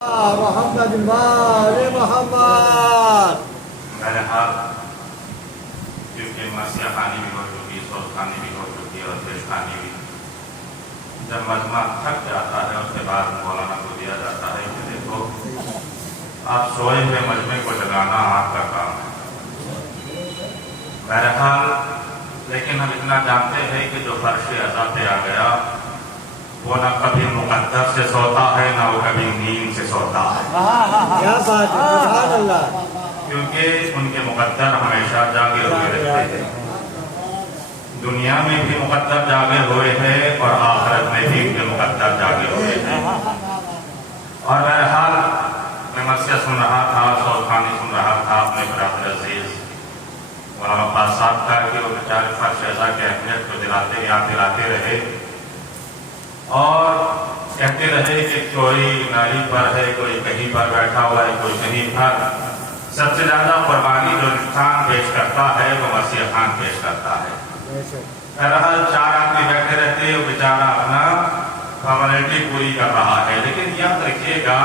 मोहम्मद मोहम्मद। बहरहाल क्योंकि मसीहा खानी भी हो चुकी, सोच खानी भी हो चुकी और पेश खानी भी। जब मजमा थक जाता है उसके बाद मौलाना को दिया जाता है कि देखो आप सोए हुए मजमे को जगाना आपका काम है। बहरहाल लेकिन हम इतना जानते हैं कि जो फर्श अज़ा पे आ गया वो न कभी मुकद्दर से सोता है न वो कभी नींद से सोता है। क्या बात है, सुभान अल्लाह। क्योंकि उनके मुकद्दर हमेशा जागे हुए रहते हैं। दुनिया में भी मुकद्दर जागे हुए हैं और आखिरत में भी उनके मुकद्दर जागे हुए हैं। और बहरहाल मैं मसला सुन रहा था, सौखानी सुन रहा था अपने बराबर अजीज मौलाना अब्बास साहब का कि वो बेचारे फर्श अज़ा की अहमियत को याद दिलाते रहे और कहते रहे कि कोई नाली पर है, कोई कहीं पर बैठा हुआ है, कोई कहीं पर। सबसे ज्यादा कुर्बानी जो इंसान पेश करता है वो मसीह खान पेश करता है। बहरहाल 4 आदमी बैठे रहते हैं, वो बेचारा अपना फॉर्मेलिटी पूरी कर रहा है। लेकिन याद रखिएगा,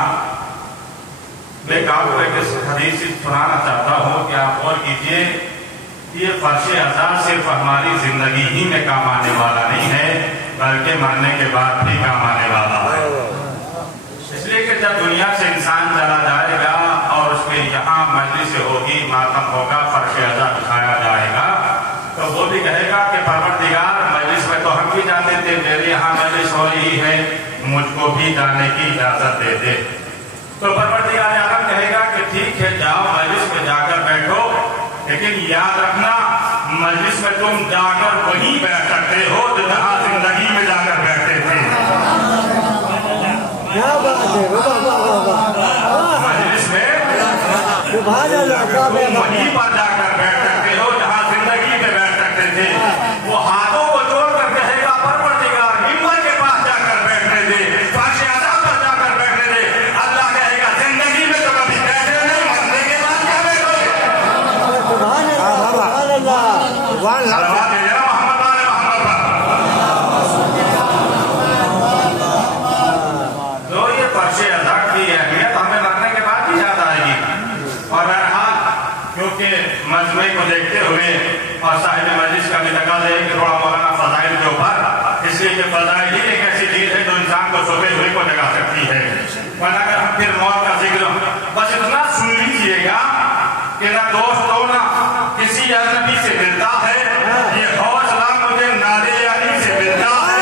मैं आपको एक हदीस सुनाना चाहता हूँ कि आप गौर कीजिए, ये फर्श अज़ा सिर्फ हमारी जिंदगी ही में काम आने वाला नहीं है बल्कि मरने के बाद भी काम आने वाला है। इसलिए कि जब दुनिया से इंसान चला जाएगा और उसके यहाँ मजलिस होगी, मातम होगा, फर्श अज़ा दिखाया जाएगा, तो वो भी कहेगा कि परवरदिगार मजलिस में तो हम भी जाते थे, मेरे यहाँ मजलिस हो रही है, मुझको भी जाने की इजाजत दे दे। तो परवरदिगार आलम कहेगा कि ठीक है, जाओ मजलिस में जाकर बैठो, लेकिन याद रखना मजलिस में तुम जाकर वहीं बैठ सकते हो जहाँ जिंदगी में जाकर बैठते थे। क्या बात है, मजलिस में सुभान अल्लाह। तुम वहीं पर जाकर बैठ सकते हो जहाँ जिंदगी में बैठ सकते थे। वो हाथों को जोड़कर कहेगा परवरदिगार मिंबर के पास जाकर बैठने दे, फर्श अज़ा पर जाकर बैठने दे। अल्लाह कहेगा जिंदगी में तो कभी बैठे नहीं, मरने के बाद क्या बैठोगे? सुभान अल्लाह, सुभान अल्लाह। सलवात है जरा मोहम्मद वाले मोहम्मद पर। तो ये फर्श अज़ा की अहमियत हमें मरने के बाद ही याद आएगी। और बहरहाल क्योंकि मजमे को देखते हुए और साहिब मजलिस का भी तकाज़ा है कि थोड़ा मौलाना फज़ाइल के ऊपर, इसलिए कि फज़ाइल ही एक ऐसी चीज है जो इंसान को सोते हुए को जगा सकती है। वरना अगर हम फिर मौत का जिक्र बस इतना सुन लीजिएगा कि ना दोस्त हो ना किसी अजनबी से मिलता है, ये हौसला मुझे नारे अली से मिलता है।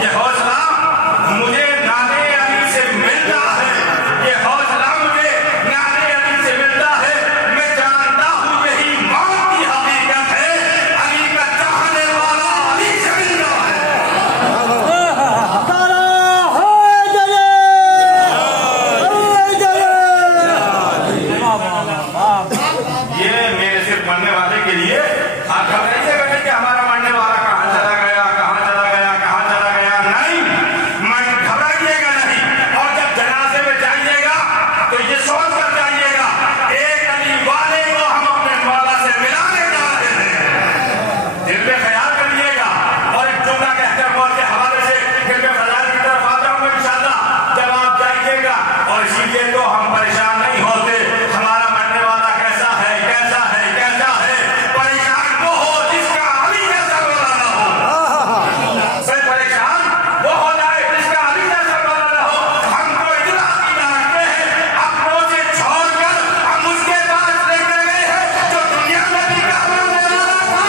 ये हौसला मुझे नारे अली से मिलता है। ये हौसला मुझे नारे अली से मिलता है। मैं जानता हूँ यही मौत की हकीकत है। अली का चाहने वाला अली से मिलता है। ये मेरे सिर्फ मरने वाले के लिए आप घबराइएगा नहीं कि हमारा मरने वाला कहाँ चला गया, कहाँ चला गया, कहाँ चला गया। नहीं, मन घबराइएगा नहीं। और जब जनाजे में जाइएगा तो ये सोच कर जाइएगा, एक अली वाले को हम अपने मौला से मिलाने जा रहे हैं। दिल में ख्याल करिएगा। और एक जुमला कहकर मौत के हवाले से फिर मैं फज़ाइल की तरफ आ जाऊंगा इंशाअल्लाह जब आप जाइएगा। और इसीलिए तो हम परेशान नहीं होते हमारा मरने वाला कैसा है, कैसा है, कैसा है। परेशान वो हो जिसका अली जैसा वाला ना हो। फिर परेशान वो हो जाए जिसका अली जैसा वाला ना हो। हमको इतना कीना रखते हैं, अपनों से छोड़कर हम उसके पास देखने गए हैं जो दुनिया में भी काम आने वाला था।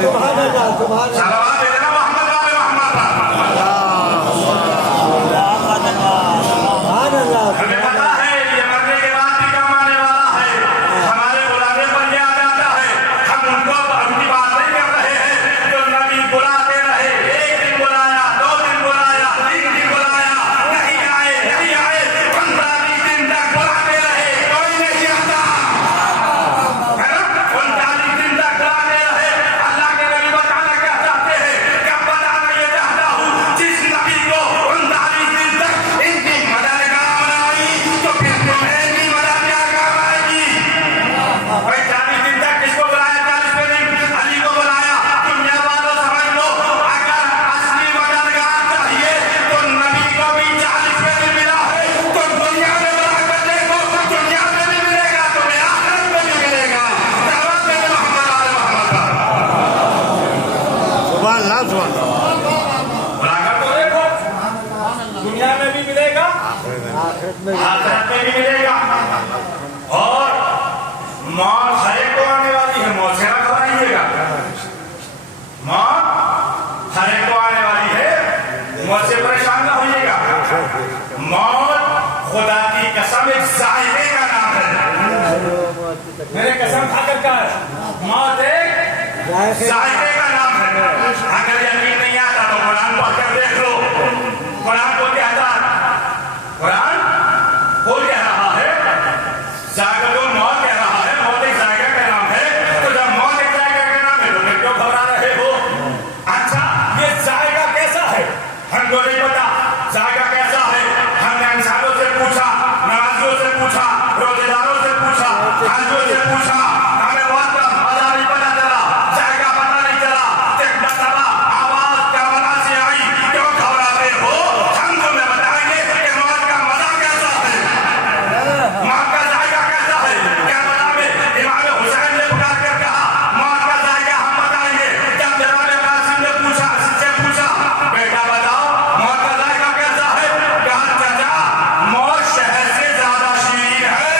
सुभान अल्लाह, सुभान अल्लाह। सलवात है जनाब मोहम्मद वाले मोहम्मद पर। आखिरत में भी मिलेगा। और मौत हर एक को आने वाली है, मौत से ना घबराइएगा। मौत हर एक को आने वाली है, मौत से परेशान ना होइएगा। मौत खुदा की कसम एक जायके का नाम है। मेरे कसम खाकर का मौत एक जायके का नाम है। अगर यकीन नहीं आता तो कुरान पढ़कर देख लो। कुरान को कहता है, कुरान को कह रहा है जायका को मौत कह रहा है, मौत एक जायका का नाम है। तो जब मौत एक जायका का नाम है तो फिर क्यों घबरा रहे हो? अच्छा, ये जायका कैसा है हमको नहीं पता। जायका कैसा है हमने इंसानों से पूछा, नमाजियों से पूछा, रोजेदारों से पूछा, हाजियों से पूछा, हमें बहुत कम मजा नहीं पता चला, जायका पता नहीं चला। एक मरतबा आवाज क्या वजह से आई, क्यों घबराते हो? हम तुम्हें बताएंगे कि मौत का मजा कैसा है, मौत का जायका कैसा है। क्या बता में इमाम हुसैन ने पुकार कर कहा मौत का जायका हम बताएंगे। जब जनाब कासिम ने पूछा, से पूछा बेटा बताओ मौत का जायका कैसा है? कहा चाचा मौत शहद से ज्यादा शीरीन है।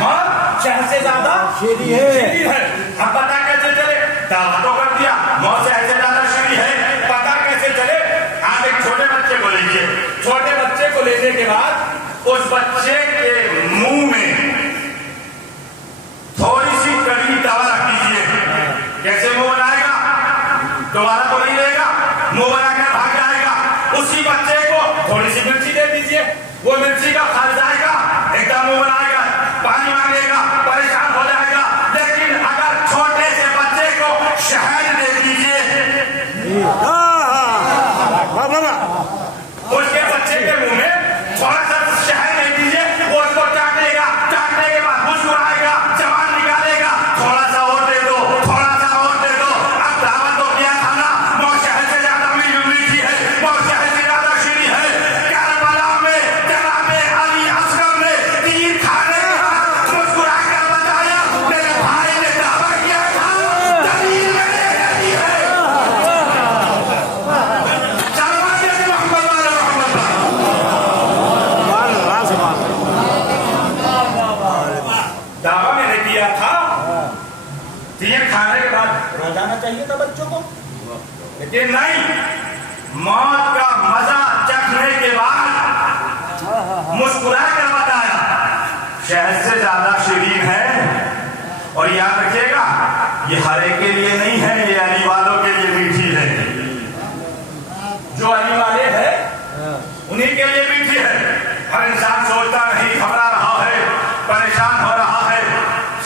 मौत शहद से ज्यादा शीरीन है। शीरीन है। अब पता कैसे चले? दावा तो कर दिया मौत शहद से ज्यादा शीरीन है, पता कैसे चले? आप एक छोटे बच्चे को लीजिए, छोटे बच्चे को लेने के बाद उस बच्चे के मुंह में थोड़ी सी कड़ी दवा रख दीजिए। कैसे मुंह बनाएगा? दोबारा तो नहीं लेगा, मुंह बनाकर भाग जाएगा। उसी बच्चे को थोड़ी सी मिर्ची दे दीजिए, वो मिर्ची का खा जाएगा, एकदम मुंह बनाएगा, पानी मांगेगा, परेशान हो जाएगा। लेकिन अगर छोटे से बच्चे को शहद दे दीजिए, उसके बच्चे के मुंह में थोड़ा सा शहद दे दीजिए, वो उसको चाटेगा, चाटने के बाद मुस्कुराएगा, जबान निकालेगा, थोड़ा सा और दे दो, थोड़ा सा और दे दो। अब दावा तो किया था ना मौत शहद से ज्यादा मीठी है, मौत शहद से ज्यादा शीरीन है। करबला में जनाब अली असगर ने तीर खाने के बाद मुस्कुराकर बताया मेरे भाई ने दावा किया था, दलील मैंने दे दी है। चलवाइए मोहम्मद वाले मोहम्मद। दावा मैंने किया था, तीर खाने के बाद रह जाना चाहिए था बच्चों को, लेकिन नहीं, मौत का मजा चखने के बाद मुस्कुरा कर बताया शहद से ज्यादा शीरीन है। और याद रखिएगा ये हर एक के लिए नहीं है, ये अली वालों के लिए मीठी है। जो अली वाले हैं उन्हीं के लिए मीठी है। हर इंसान सोचता नहीं, घबरा रहा है, परेशान हो रहा है,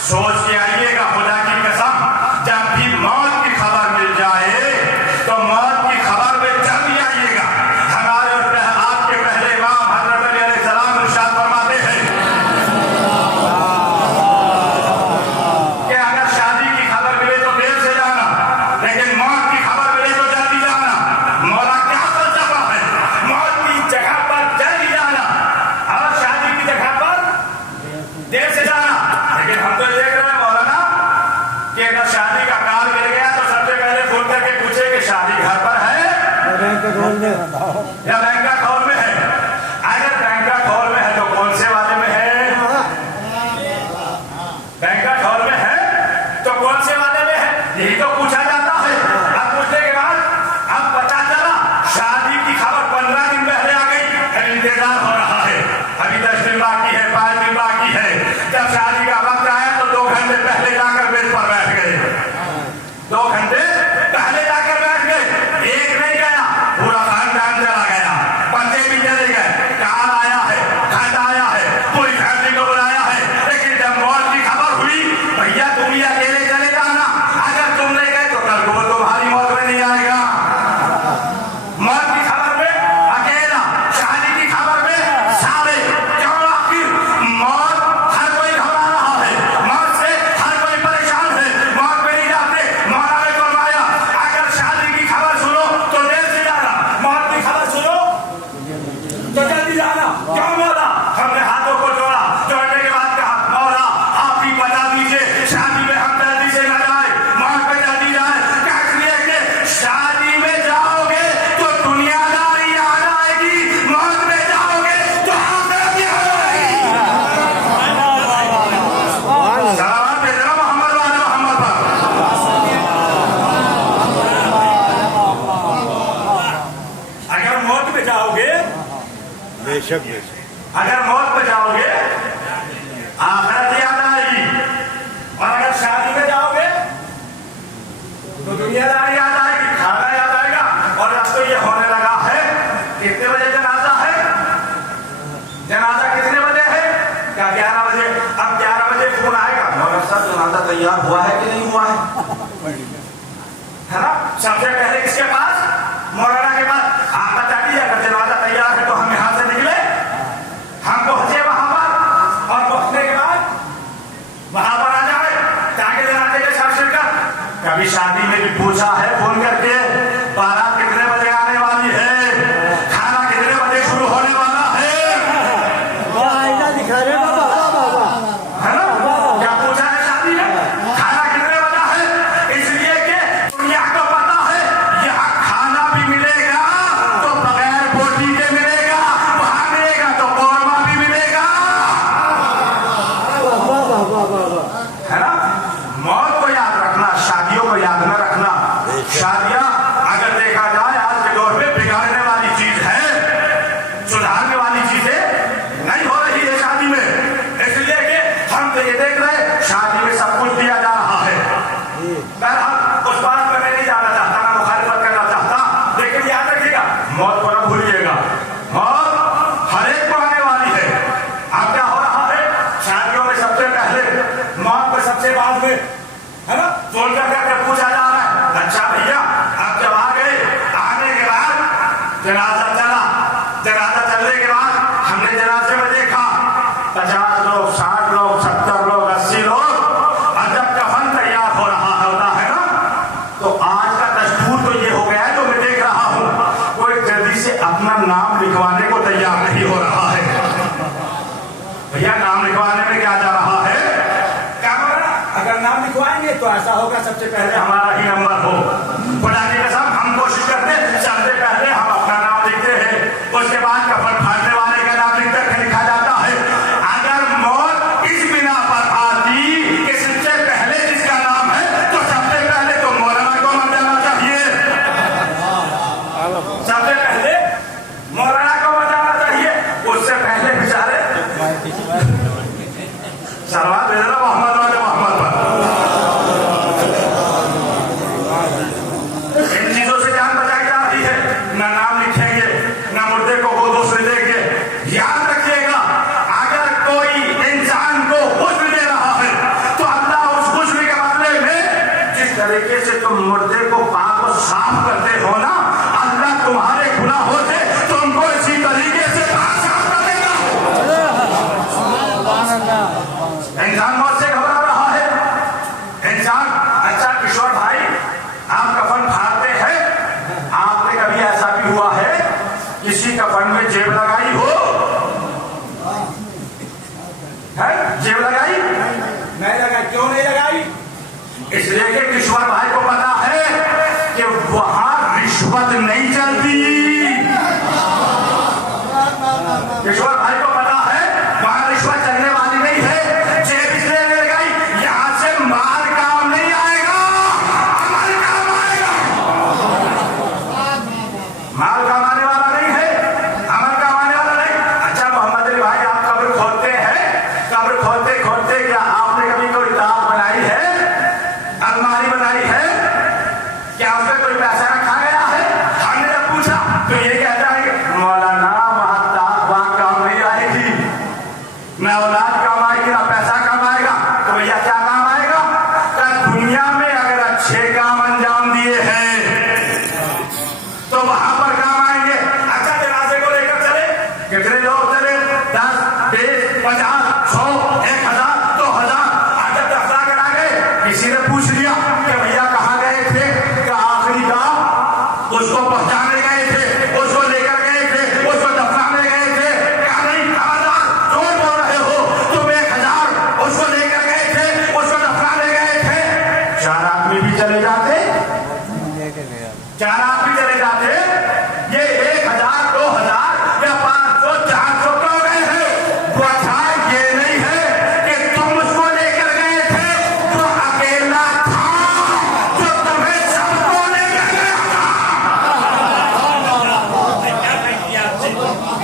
सोच के आइएगा खुदा की कसम, जब भी मौत की खबर मिल जाए तो मौत की खबर में जल्दी आइएगा। हमारे और आपके पहले इमाम हजरत अली अलैहिस्सलाम इरशाद फरमाते हैं कि अगर शादी की खबर मिले तो देर से जाना, लेकिन मौत की खबर मिले तो जल्दी जाना। मौला क्या फलसफा है, मौत की जगह पर जल्दी जाना और शादी की जगह जाओगे, बेशक अगर मौत में जाओगे आखिरत याद आएगी, और अगर शादी में जाओगे तो दुनियादारी याद आएगी, खाना याद आएगा। और अब तो ये होने लगा है, कितने बजे जनाजा है? जनाजा कितने बजे है? क्या 11 बजे? अब 11 बजे फोन आएगा, मौलवी साहब जनाजा तैयार हुआ है कि नहीं हुआ है ना? सबसे पहले किसके पास? मौलाना के पास। आप बता दीजिए अगर जनाजा तैयार है तो हम यहाँ से निकले, हम पहुंचे वहां पर, और पहुंचने के बाद वहां पर आ जाए ताकि जनाजे के साथ शिरकत। कभी शादी में भी पूछा है फोन करके, बारात कितने बजे आने वाली है, खाना कितने बजे शुरू होने वाला है? आईना दिखा रहे बाबा बाबा, है ना? क्या पूछा है शादी में? खाना कितने बजा है? इसलिए कि दुनिया को पता है यहाँ खाना भी मिलेगा तो बगैर बोटी के मिलेगा, वहां मिलेगा तो कौरमा भी मिलेगा, बाबा बाबा है ना? मौत को याद रखना, शादियों को याद न रखना। शादियां अगर देखा जाए आज के दौर में बिगाड़ने वाली चीज है, सुधारने वाली चीजें नहीं हो रही है शादी में। इसलिए कि हम तो ये देख रहे हैं शादी में सब कुछ दिया जा रहा है। बहरहाल उस बात पर मैं नहीं जाना चाहता, ना मुखालिफत करना चाहता, लेकिन याद रखिएगा मौत को न भूलिएगा। मौत हर एक को आने वाली है। अब क्या हो रहा है, शादियों में सबसे पहले मौत को सबसे बाद में, है ना, फोन करके पूछा जा रहा है, अच्छा भैया आप जब आ गए, आने के बाद जनाजा चला, जनाजा चलने के बाद हमने जनाजे में देखा 50 लोग, 60 लोग, 70 लोग, 80 लोग, और जब कफन तैयार हो रहा होता है ना, तो आज का दस्तूर तो ये हो गया है जो मैं देख रहा हूँ, कोई जल्दी से अपना नाम लिखवाने को तैयार नहीं हो रहा है। भैया नाम लिखवाने में क्या जा रहा है? क्या बोल रहा? अगर नाम लिखवाएंगे तो ऐसा होगा सबसे पहले हमारा ही नंबर हो। खुदा की कसम हम कोशिश करते हैं सबसे पहले हम अपना नाम लिखते हैं, उसके बाद कफन फाड़ने वाले का नाम लिखा जाता है। अगर मौत इस बिना पर आती कि सबसे पहले जिसका नाम है तो सबसे पहले तो मौलाना को मर जाना चाहिए, सबसे पहले मौलाना को मर जाना चाहिए, उससे पहले बेचारे सलवार दे देना मोहम्मद वाले मोहम्मद पर। इन चीजों से जान बचाई जा रही है, ना नाम लिखेंगे, ना मुर्दे को दूसरे देंगे। याद रखिएगा अगर कोई इंसान को हुस्न दे रहा है तो अल्लाह उस हुस्न के बदले में जिस तरीके से तुम मुर्दे को पाक और साफ करते हो ना, अल्लाह तुम्हारे गुनाहों से तुमको इसी तरीके से पाक साफ कर देगा। इंसान मौत से घबरा रहा है, इंसान। अच्छा किशोर भाई आप कफन फाड़ते हैं, आपने कभी ऐसा भी हुआ है किसी कफन में जेब लगाई हो? है जेब लगाई? नहीं लगाई। क्यों नहीं लगाई? इसलिए कि किशोर भाई को पता है कि वहां रिश्वत नहीं चलती। किशोर भाई को पता है वहां रिश्वत चलने वाली नहीं है। जेब इसलिए नहीं लगाई, यहां से माल काम नहीं आएगा, अमल काम आएगा। माल काम आने वाला नहीं है, अमल काम आने वाला नहीं। अच्छा मोहम्मद अली भाई आप कब्र खोदते हैं, कब्र खोदते खोदते क्या आपने कभी कोई ताक बनाई है, अलमारी बनाई है? क्या उसमें कोई पैसा रखा गया है? हमने जब पूछा तो ये कहता है कि मौलाना वहां ताक वाक काम नहीं आएगी।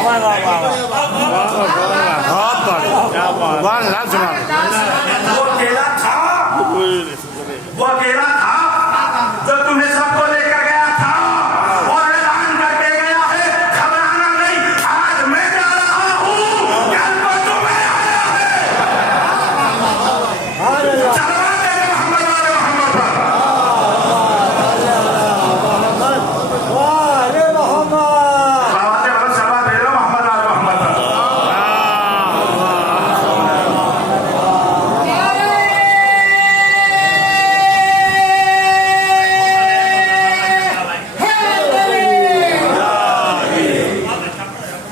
बहुत बढ़िया वन लक्ष्मण वो अकेला था जो तुम्हें सबको लेकर गया था और ऐलान करके गया है, घबराना नहीं, आज मैं जा रहा हूँ, कल को तुम्हें आया है। सलवात दे मोहम्मद वाले मोहम्मद पर। वाले मोहम्मद सलवात दे मोहम्मद वाले मोहम्मद पर।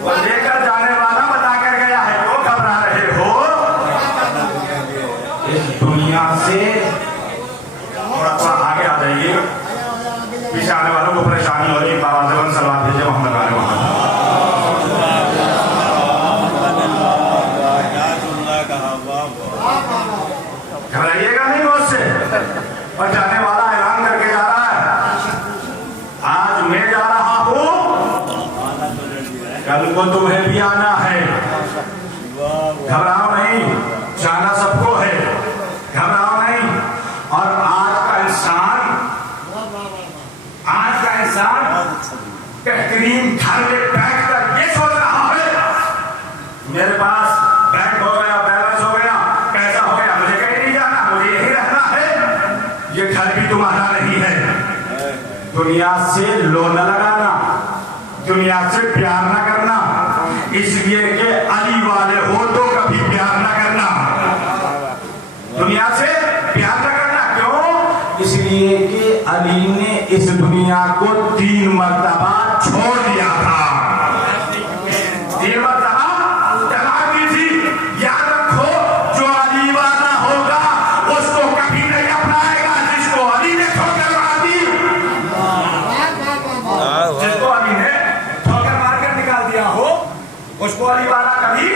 वो लेकर जाने वाला बता कर गया है, क्यों घबरा रहे हो? इस दुनिया से थोड़ा आगे आ जाइए, पीछे आने वालों को परेशानी हो रही। बाबा जवन सलवात भेजे मोहम्मद वाले मोहम्मद। घबराइएगा नहीं मुझसे, और जाने वाला ऐलान करके जा रहा है, आज मैं जा रहा हूँ, कल को तुम्हें भी आना है। घबराओ नहीं, जाना सबको है, घबराओ नहीं। और आज का इंसान बेहतरीन घर में बैठकर ये सोच रहा है, मेरे पास बैंक हो गया, बैलेंस हो गया, पैसा हो गया, मुझे कहीं नहीं जाना, मुझे यही रहना है। ये घर भी तुम्हारा नहीं है। दुनिया से लो न लगाना, दुनिया से प्यार न करना, इसलिए कि अली वाले हो तो कभी प्यार न करना। दुनिया से प्यार न करना क्यों? इसलिए कि अली ने इस दुनिया को 3 मर्तबा छोड़ दिया था। 3 मर्तबा तलाक दी थी। याद रखो, जो अली वाला होगा उसको कभी नहीं अपनाएगा, जिसको अली ने ठोकर मार दी, जिसको अली ने ठोकर मारकर निकाल दिया हो, उसको अली वाला कभी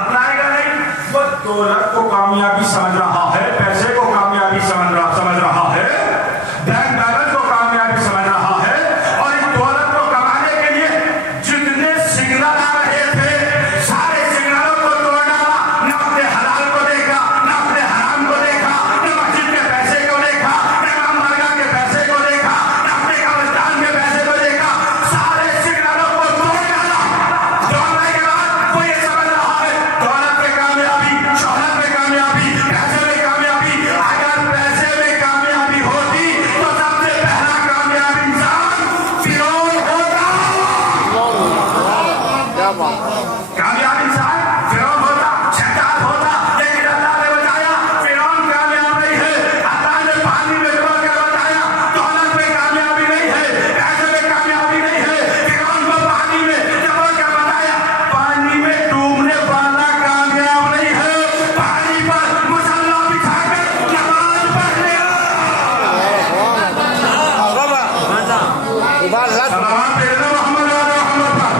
अपनाएगा नहीं। वो दौलत को कामयाबी समझ रहा है, पैसे को कामयाबी समझ रहा है, बैंक बैलेंस को कामयाबी समझ रहा है। और इस दौलत को कमाने के लिए जितने सिग्नल आ रहे थे, सारे सिग्नलों को तोड़ डाला। न अपने हलाल को देखा, न अपने हराम को देखा, न मस्जिद के पैसे को देखा, न इमाम बारगाह के पैसे को देखा, न अपने कब्रिस्तान के पैसे को देखा। सारे सिग्नलों को तोड़ डाला। तोड़ने के बाद वो ये समझ रहा है, दौलत में कामयाबी, शोहरत में कामयाबी, पैसे में कामयाबी। अगर पैसे में कामयाबी होती तो सबसे पहला कामयाब इंसान फिरौन होता। कामयाब इंसान फिरौन होता, शैतान होता। लेकिन अल्लाह ने बताया फिरौन कामयाब नहीं है। अल्लाह ने पानी में डुबा कर बताया दौलत में कामयाबी नहीं है, पैसे में कामयाबी नहीं है। फिरौन को पानी में डुबा कर बताया पानी में डूबने वाला कामयाब नहीं है, पानी पर मुसल्ला बिछाकर नमाज पढ़ने वन लक्ष्मण सलावत दे दो मोहम्मद वाले मोहम्मद पर।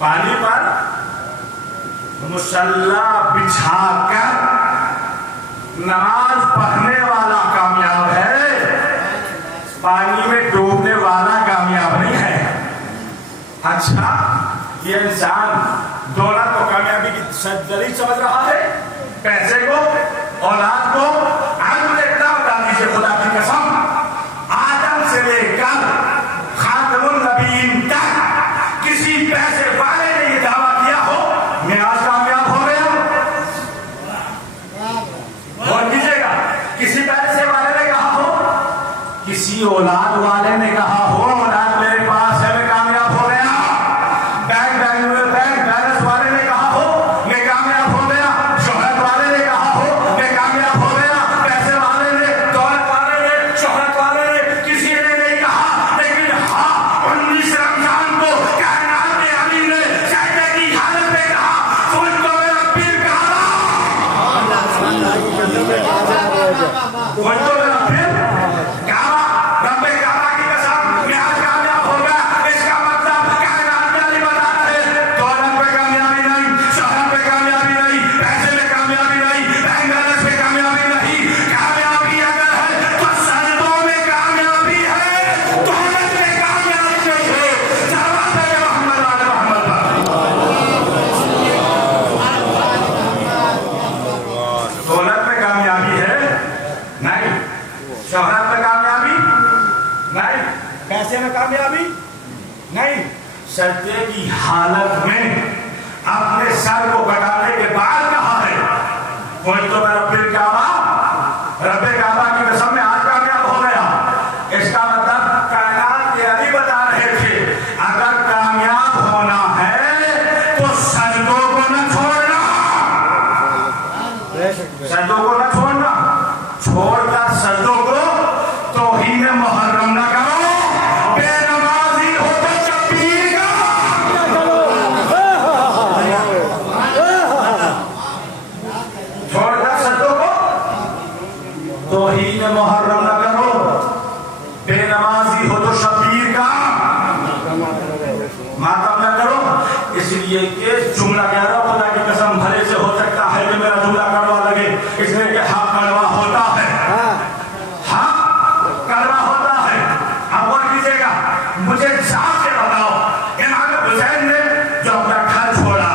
पानी पर मुसल्ला बिछाकर नमाज पढ़ने वाला कामयाब है, पानी में डूबने वाला कामयाब नहीं है। अच्छा, ये इंसान दौलत को कामयाबी की दलील समझ रहा है, पैसे को, औलाद को। आज मुझे इतना बता दीजिए खुदा की कसम, आदम से लेकर खातमुन नबीयीन तक किसी पैसे वाले ने ये दावा किया हो मैं आज कामयाब हो गया? और कीजिएगा, किसी पैसे वाले ने कहा हो, किसी औलाद वाले ने कहा हो औलाद मेरे पास है मैं कामयाब हो गया? बैंक बैलेंस वाले ने कहा हो मैं कामयाब हो गया? शोहरत वाले ने कहा हो मैं कामयाब हो गया? पैसे सजदे की हालत में अपने सर को कटाने के बाद कहा है कोई तो मैं रब्बे काबा की कसम में आज कामयाब हो गया। इसका मतलब कायनात के अली बता रहे थे अगर कामयाब होना है तो सजदों को न छोड़ना, सजदों को न छोड़ना, छोड़कर सजदों को तौहीद मुहर्रम न करो, बेनमाजी हो तो शब्बीर का, छोड़कर सजदों को तौहीद मुहर्रम न करो, बेनमाजी हो तो शब्बीर का मातम न करो। इसलिए कि जुमला कह रहा खुदा की कसम भले से हो सकता है कि मेरा जुमला कड़वा लगे, इसलिए कि हाँ कड़वा होता है, हाँ कड़वा होता है। अब और कीजिएगा, मुझे साफ से बताओ इमाम हुसैन ने जो अपना घर छोड़ा,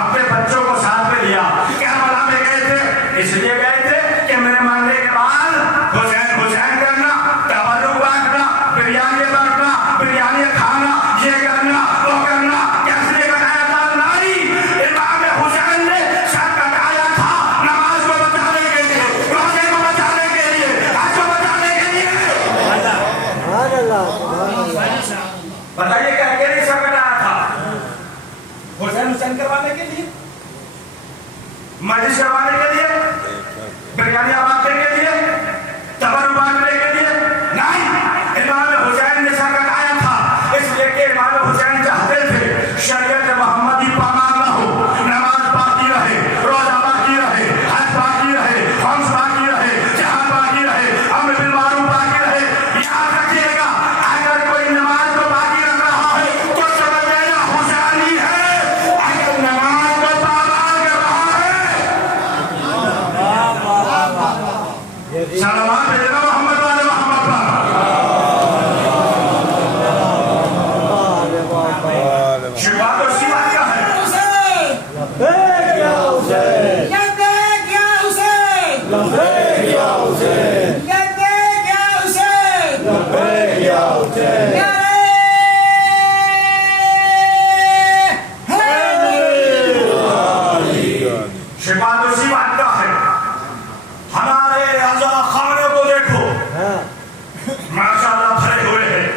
अपने बच्चों को साथ में लिया, करबला में गए थे, इसलिए गए थे कि मेरे मरने के बाद हुसैन हुसैन करना, तबरुक बांटना, बिरयानी खाना, ये करना वो करना, कैसे बनाया था? नहीं, इमाम हुसैन ने सर कटाया था नमाज को बचाने के लिए, रोजे को बचाने के लिए, हज को बचाने के लिए। बताइए क्या के लिए सर कटाया था? हुसैन हुसैन करवाने के लिए, मस्जिद करवाने के लिए, बिरयानी बांटने के लिए, तबरुक बांटने के लिए? नहीं, इमाम हुसैन ने सर कटाया था इसलिए कि इमाम हुसैन चाहते थे शरीयत मोहम्मदी पामाल न हो, नमाज बाकी रहे, रोजा बाकी रहे, हज बाकी रहे, हम्स बाकी रहे, जहाद बाकी रहे, अम्र बिल मारूफ बाकी रहे। याद रखिएगा अगर कोई नमाज को बाकी रख रहा है तो समझ लेना हुसैनी है, अगर नमाज को पामाल कर रहा है सलावत भेजना मोहम्मद वाले मोहम्मद पर। शिवा तो शिवा क्या है? शिवा तो शिवा क्या है? हमारे आजा खाने को देखो, माशाअल्लाह भरे हुए हैं,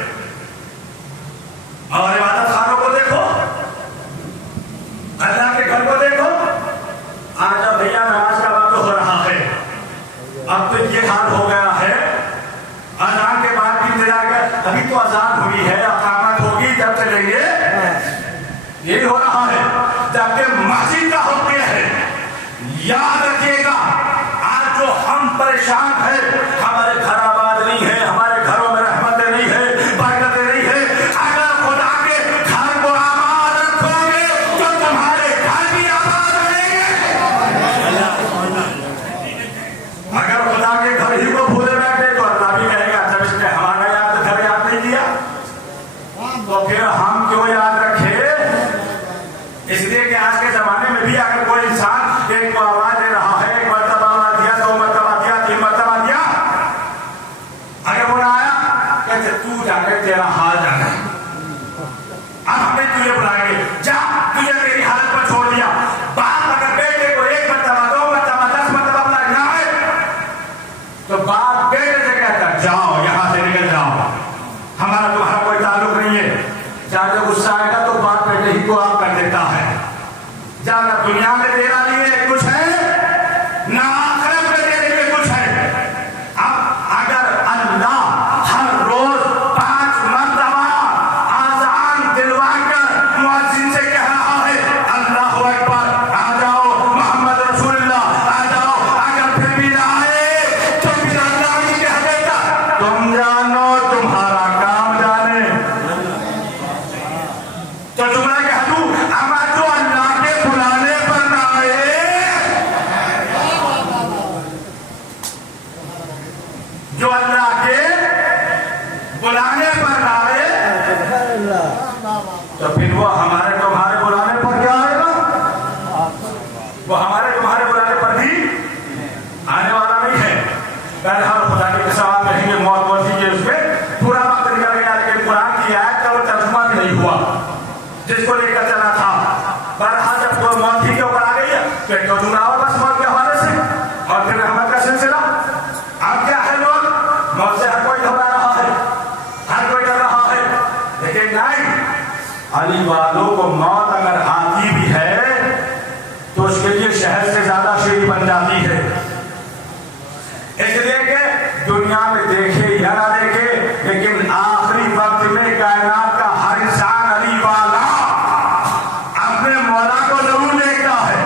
और इबादत खानों को देखो, अल्लाह के घर को देखो। आज अब भैया नमाज का वक्त हो रहा है, अब तो ये हाल हो गया है अजान के बाद भी इंतजार कर, अभी तो अजान हुई है, अकामत होगी जब चलेंगे, यही हो रहा है। जबकि मस्जिद का हुक्म है, याद रखिएगा आज जो हम परेशान है, हमारे घर आबाद नहीं है, हमारे घरों में रहमतें नहीं है, बरकतें नहीं है। अगर खुदा के घर को आबाद रखोगे तो तुम्हारे घर भी आबाद रहेंगे। अगर खुदा के घर ही को भूले बैठे तो अल्लाह भी कहेगा जब इसने हमारा घर याद नहीं किया तो फिर हम क्यों याद रखे। इसलिए कि आज के जमाने में भी अगर कोई इंसान एक को आवाज दे रहा है, एक मर्तबा दिया, दो मर्तबा दिया, तीन मर्तबा दिया, अगर वो आया कहते तू जाकर तेरा हाल जाना है, अब हमें तुझे बुलाएंगे, जा तुझे मेरी हालत पर छोड़ दिया। बाप अगर बेटे को एक मर्तबा, दो मर्तबा, 10 मर्तबा बुलाना है तो बाप बेटे से कहता जाओ यहां से निकल जाओ, हमारा तुम्हारा कोई ताल्लुक नहीं है। चाहे गुस्सा आएगा तो बाप बेटे ही को आप कर देता है। ज्यादा दुनिया में तेरा लिए कुछ है ना आखिरत में तेरे लिए कुछ है। अब अगर अल्लाह हर रोज 5 मर्तबा आजान दिलवाकर मुअज्जिन से कह रहा है अल्लाहु अकबर, आ जाओ मोहम्मद रसूलुल्लाह, आ जाओ, अगर फिर भी ना आए तो फिर अल्लाह ही कह देता तुम जानो तुम्हारा काम जाने। तो जुमला कह दूं अगर जो अल्लाह के बुलाने पर ना आए, जो अल्लाह के बुलाने पर ना आए तो फिर वो हमारे तुम्हारे बुलाने पर क्या आएगा? वो हमारे तुम्हारे बुलाने पर भी आने वाला नहीं है। बहरहाल खुदा के सवाल रहेंगे, मौत मौसी के उसमें पूरा वक्त निकल गया, लेकिन कुरान की आयत का वो तर्जुमा भी नहीं हुआ। महल से ज्यादा सीढ़ी बन जाती है। इसलिए कि दुनिया में देखे या ना देखे, लेकिन आखिरी वक्त में कायनात का हर इंसान अली वाला अपने मौला को जरूर देखता है,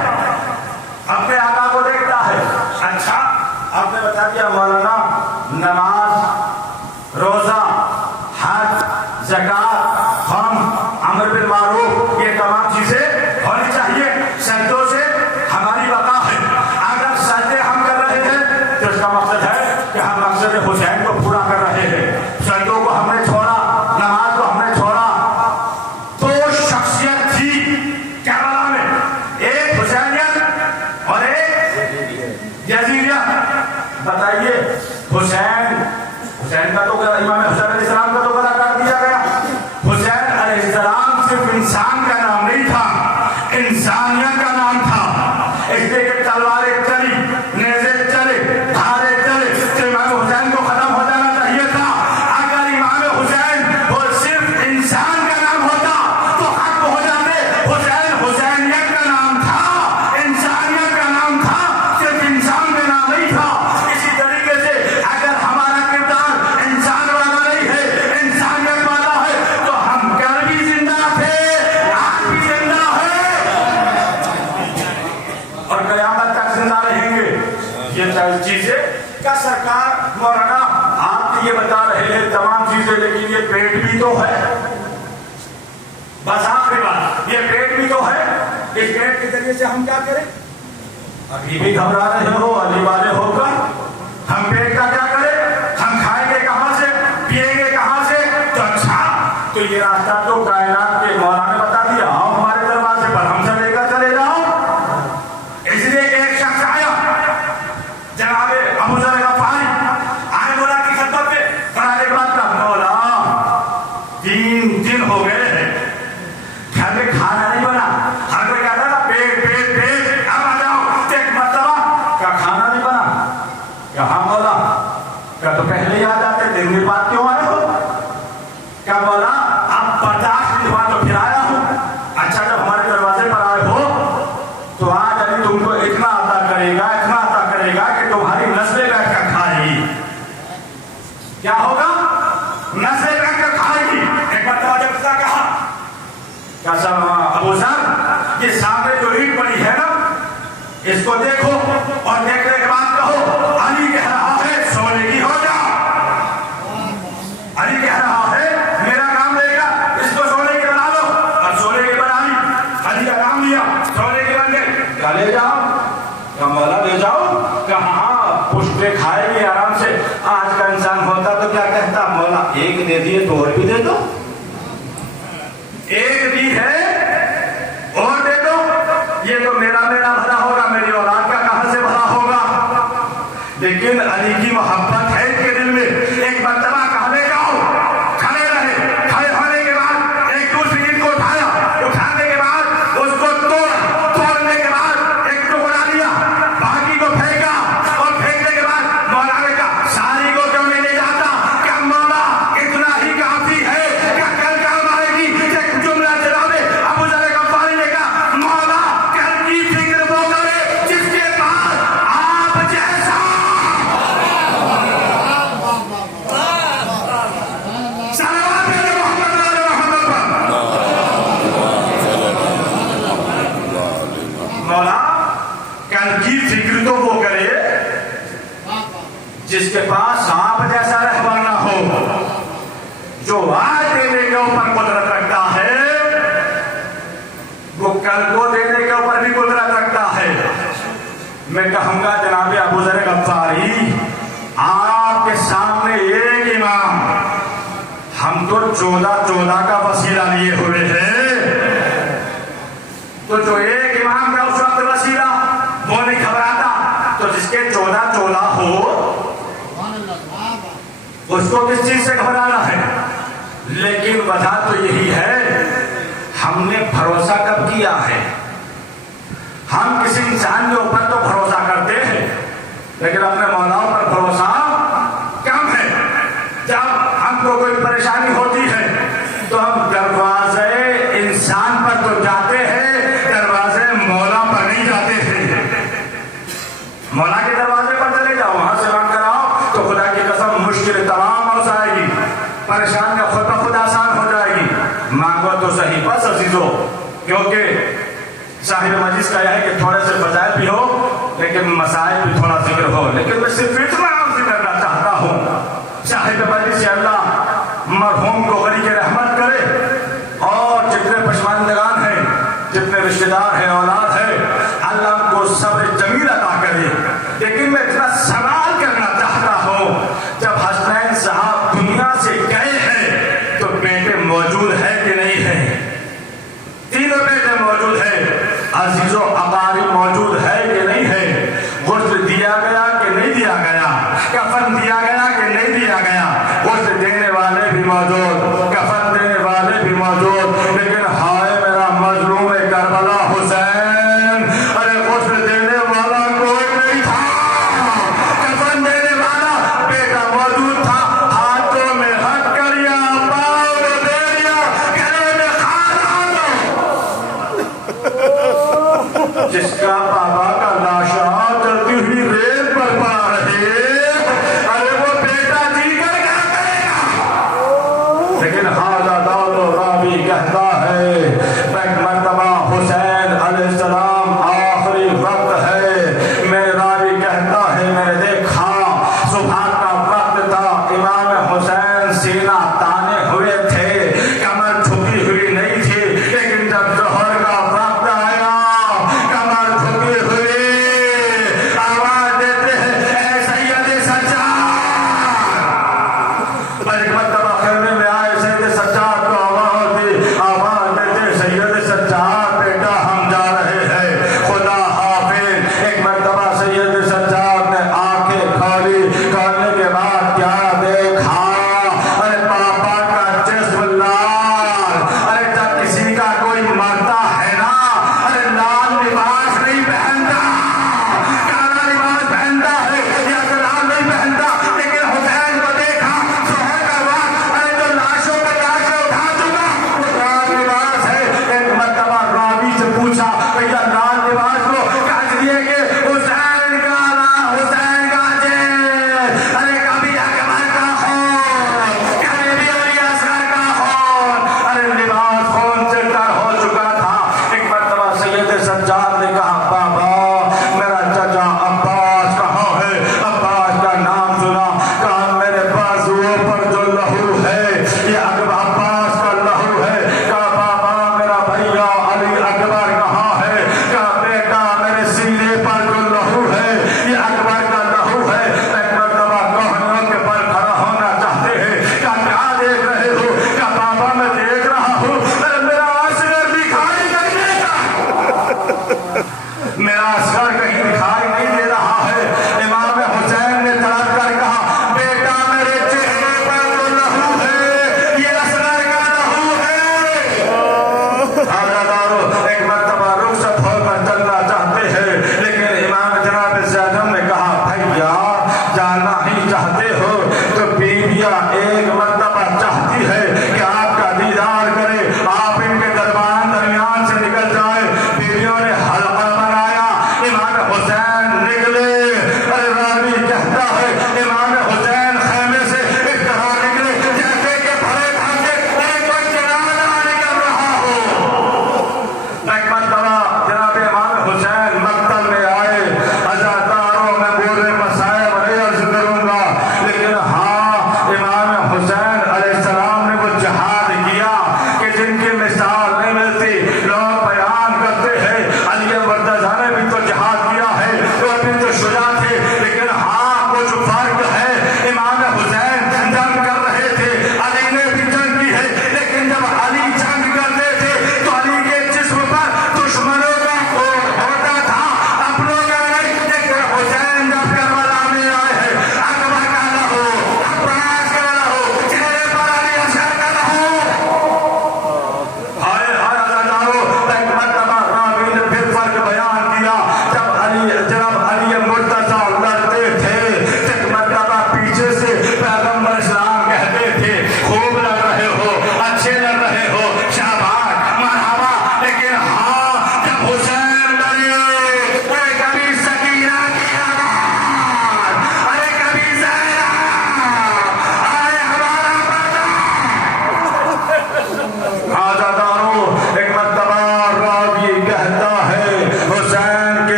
अपने आका को देखता है। अच्छा, आपने बता दिया मौलाना, नमाज, रोजा, हज, ज़कात, हम, अमर बिल मारूफ, ये तमाम चीजें होनी चाहिए। सजदों से हमारी बका है। अगर सजदे हम कर रहे हैं तो इसका मकसद है कि हम मकसद हुसैन को पूरा कर रहे हैं। सजदों को हमने छोड़ा, नमाज को हमने छोड़ा। दो शख्सियत थी करबला में, एक हुसैनियत और एक यजीदियत। बताइए, हुसैन का तो इमाम हुसैन अलैहिस्सलाम का तो गला काट दिया गया। हुसैन अलैहिस्सलाम सिर्फ इंसान का नाम नहीं था, इंसानियत का नाम था। इसलिए कि तलवारें चली, नेज़े चले, धारे चले, तो इमाम हुसैन को खत्म हो जाना चाहिए था। अगर इमाम हुसैन वो सिर्फ इंसान का नाम होता तो खत्म हो जाते। हुसैन हुसैनियत का नाम था, इंसानियत का नाम था, सिर्फ इंसान का नाम नहीं था। इसी तरीके से अगर हमारा किरदार इंसान वाला नहीं है, इंसानियत वाला है, तो हम कल भी जिंदा थे, आज भी जिंदा है और कयामत तक जिंदा रहेंगे। ये चीजें क्या सरकार मौलाना आप ये बता रहे हैं तमाम चीजें, लेकिन ये पेट भी तो है। बस आखिरी बात, ये पेट भी तो है। इस पेट के जरिए से हम क्या करें? अभी भी घबरा रहे हो अली वाले होकर, हम पेट का क्या करें? हम खाएंगे कहां से, पिएंगे कहां से? तो अच्छा, तो ये रास्ता तो कायनात के मौला ने बता दिया, आओ हमारे दरवाजे पर, हमसे लेकर चले जाओ। इसलिए एक शख्स आया, जनाबे अबू ज़र गफ़ारी आए मौला की खिदमत में। कराने के बाद कहा, मौला 3 दिन हो गए हैं, घर में खाना नहीं बना। हर कोई कहता था पेट पेट पेट, अब आ जाओ। एक मरतबा का खाना नहीं बना, कहा मौला क्या तो पहले ही आ जाते, दिन के बाद क्यों आए हो? क्या मौला आप 50 दिन बाद तो फिर आया हूं। अच्छा, जब हमारे दरवाजे पर आए हो तो आज अभी तुमको इतना अता करेगा, इतना अता करेगा कि तुम्हारी नस्लें बैठकर खाएगी। क्या होगा? नस्लें बैठकर खाएगी। एक मरतबा जब कहा, क्या सब अबू ज़र, ये सामने जो ईंट पड़ी है ना, इसको देखो और देखने के बाद कहो अली कह रहा है सोने की हो जा। अली कह रहा है मेरा नाम लेगा, इसको सोने की बना लो, और सोने की बना ली। अली का नाम लिया, सोने की बन गई। क्या ले जाओ? क्या मौला ले जाओ? कहा पुष्पे खाएंगे आराम से। आज का इंसान होता तो क्या कहता, मौला एक दे दिए तो और भी दे दो, एक दी है और दे दो। ये तो मेरा भला होगा, मेरी औलाद का कहां से भला होगा? लेकिन अली की मोहब्बत है इनके दिल में। एक मरतबा कहने जाओ, खड़े रहे, खड़े होने के बाद एक दूसरी ईंट को उठाया, उठाने के बाद उसको तोड़ा, तोड़ने के बाद एक टुकड़ा लिया, बाकी को फेंका, और फेंकने के बाद मौला ने कहा सारी को क्यों नहीं ले जाता? क्या मौला इतना ही काफी है? क्या कल काम आएगी? एक जुमला जनाबे अबू ज़र गफ़ारी ने कहा, मौला कल की फिक्र वो करे जिसके पास आप जैसा मौला कल की फिक्र तो वो करे जिसके पास सांप जैसा रहबर ना हो, जो आज देने के ऊपर कुदरत रखता है वो कल को देने के ऊपर भी कुदरत रखता है। मैं कहूंगा जनाबे अबू ज़र गफ़ारी, आपके सामने एक इमाम, हम तो 14 का वसीला लिए हुए हैं, तो जो एक इमाम का उस वक्त वसीला वो नहीं घबराता, तो जिसके 14 हो उसको किस चीज से घबराना है? लेकिन वजह तो यही है, हमने भरोसा कब किया है? हम किसी इंसान के ऊपर तो भरोसा करते हैं, लेकिन अपने मौलाओं पर भरोसा कम है। जब हमको कोई परेशानी होती है तो हम दरवाजे इंसान पर तो जाते हैं, दरवाजे मौला पर नहीं जाते हैं। मौला के दरवाजे पर चले जाओ, वहां से मांग कर आओ तो खुदा की कसम मुश्किल तमाम हो जाएगी, परेशानियां खुद ब खुद आसान हो जाएगी। मांगो तो सही बस अजीजों, क्योंकि साहिब मजिस का यह है कि थोड़े से फजाइल भी हो लेकिन मसाइल भी थोड़ा जिक्र हो। लेकिन मैं सिर्फ इतना अर्ज करना चाहता हूँ, साहिब मजिस से अल्लाह मरहूम को गरी के रहमत करे और जितने पशमानदगान हैं, जितने रिश्तेदार हैं, औलाद है, अल्लाह को सब्र जमील अता करे। लेकिन मैं इतना सवाल करना चाहता हूँ, जब हसनैन साहब दुनिया से गए हैं तो बेटे मौजूद है कि नहीं है? तीनों बेटे मौजूद है, अजीजों अकारिब मौजूद है कि नहीं है? गुस्ल दिया गया कि नहीं दिया गया? कफन दिया गया कि नहीं दिया गया? गुस्ल देने वाले भी मौजूद, कफन देने वाले भी मौजूद, लेकिन हाय मेरा मजलूम करबला हुसैन, अरे गुस्ल देने वाला कोई नहीं था, कफन देने वाला बेटा मौजूद था, हाथों में हथकड़ियां, पाँव में बेड़ियां, गले में खाना, जिसका बाबा का लाशा चलती हुई रेत पर पड़ा रहे, अरे वो बेटा जी कर क्या करेगा? लेकिन हाजा दौलो रावी कहता है, एक मर्तबा हुसैन अलैहिस्सलाम आखिरी वक्त है, मेरे रावी कहता है मैंने देखा सुबह का वक्त था, इमाम हुसैन सीना ताने हुए थे, कमर झुकी हुई नहीं थी, लेकिन जब जोहर का वक्त आया कमर झुकी हुई, आवाज देते हैं ऐ सैयद सज्जाद। एक मर्तबा खेमे में आए सैयद सज्जाद को आवाज दी, आवाज देते सैयद सज्जाद बेटा हम जा रहे हैं, खुदा हाफिज। एक मर्तबा सैयद सज्जाद ने आंखें खोली, खोलने के बाद क्या देखा? अरे पापा का जिस्म लाल, अरे जब किसी का कोई मरता है ना, अरे लाल लिबास नहीं पहनता, काला लिबास पहनता है या तो लाल नहीं पहनता, लेकिन हुसैन को देखा जोहर का वक्त, अरे जो लाशों पे लाशें उठा चुका वो लाल लिबास है। एक मर्तबा रावी से पूछा भैया लाल लिबास को कह दिए कि हुसैन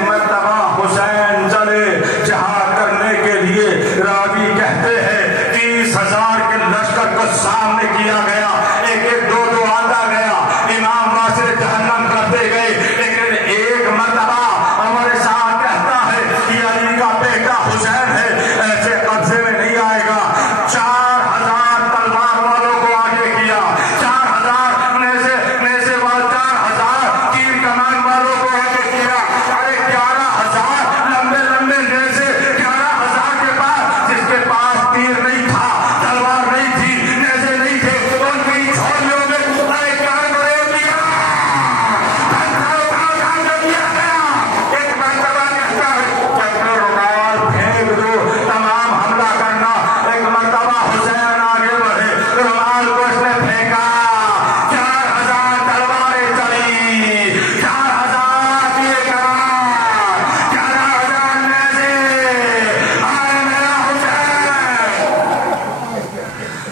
एक मर्तबा हुसैन चले जहाद करने के लिए। रावी कहते हैं 30,000 के लश्कर को सामने किया गया, एक एक दो दो आता गया, इमाम वासिर जहन्नम करते गए। लेकिन एक मर्तबा हमारे साथ कहता है कि अली का बेटा हुसैन है, ऐसे कब्जे में नहीं आएगा। 4,000 तलवार वालों को आगे किया, 4,000 नेज़े वाले 4,000 तीर कमान वालों को आगे किया। अरे 11,000 लंबे लंबे नेज़े, 11,000 के पास, जिसके पास तीर नहीं था, तलवार नहीं थी, नेज़े नहीं थे, उनकी झोलियों में अरे क्या करे दिया, दिया गया। एक मर्तबा कहता है अपने रुमाल फेंक दो, तमाम हमला करना। एक मर्तबा हुसैन आगे बढ़े, रुमाल को उसने फेंका, 4,000 तलवारें चली, 4,000 तीर कमान, 11,000 नेज़े। हाय मेरा हुसैन,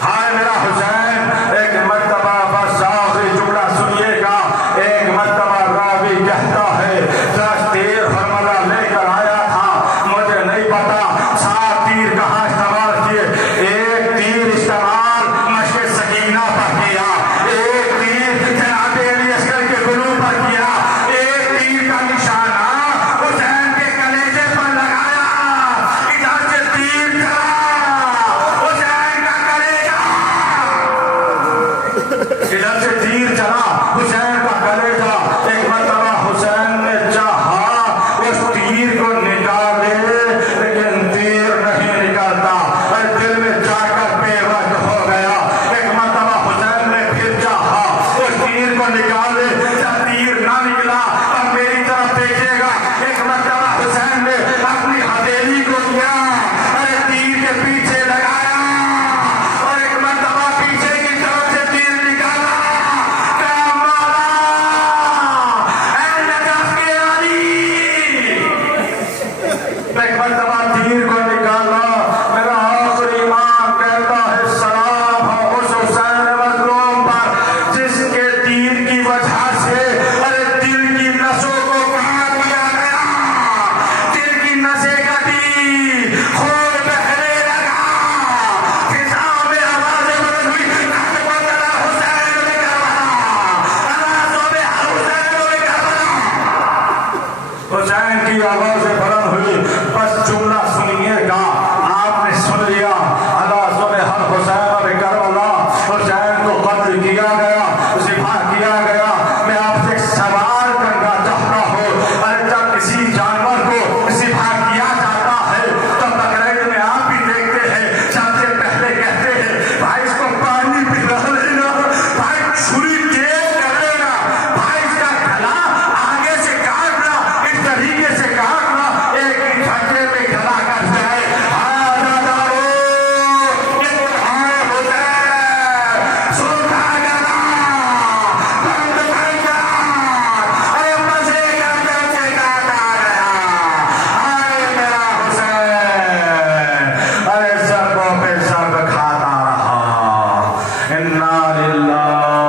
हाय मेरा हुसैन। एक मर्तबा बस आखिरी जुमला सुनिएगा। एक मर्तबा रावी कहता है 10 तीर हरमला लेकर आया था, मुझे नहीं पता 7 तीर कहाँ इस्तेमाल किए। एक तीर इस्तेमाल मशक़ सकीना पर किया, एक तीर जनाब अली अस्कर के गुलू पर किया, एक तीर का निशाना हुसैन के कलेजे पर लगाया। इधर से तीर चला, हुसैन का कलेजा, इधर से तीर चला, हुसैन का कलेजा। एक मर्तबा हुसैन ने चाहा उस तीर को निकाले, लेकिन तीर नहीं निकलता, दिल में जाकर बेवक्त हो गया। एक मर्तबा हुसैन ने फिर चाहा उस तीर को निकाले, जब तीर ना निकला अब मेरी तरफ देखिएगा। एक मर्तबा हुसैन ने अपनी हथेली को किया, अरे तीर के पीछे लगाया, और एक मर्तबा पीछे की तरफ से तीर निकाला। क्या मारा ऐ नजफ के अली, एक मर्तबा तीर को निकाला। मेरा आखिरी इमाम कहता है सलाम हो उस हुसैन मज़लूम पर, जिसके तीर की वजह से अरे दिल की नसों को काट दिया गया, दिल की नसें कटी, खून बहने लगा, फिजा में आवाज़ें बुलंद हुई, करबला हुसैन में करबला, आवाज़ों में हुसैन में करबला। हुसैन की आवाज़ें बुलंद हुई। बस जुमला सुनिएगा, आपने सुन लिया। आवाज़ों में हर हुसैन में करबला, हुसैन को कत्ल किया गया, ज़िबा किया गया। मैं आपसे एक सवाल करना चाहता हूँ, अरे जब किसी जानवर को ज़िबा किया जाता है तो बकरीद में आप भी देखते हैं, सबसे पहले कहते हैं भाई इसको पानी पिला लेना, भाई छुरी तेज कर लेना, भाई इसका गला आगे से काटना, इस तरीके से काटना एक ही झटके में गला कट जाए। इन्ना लिल्लाह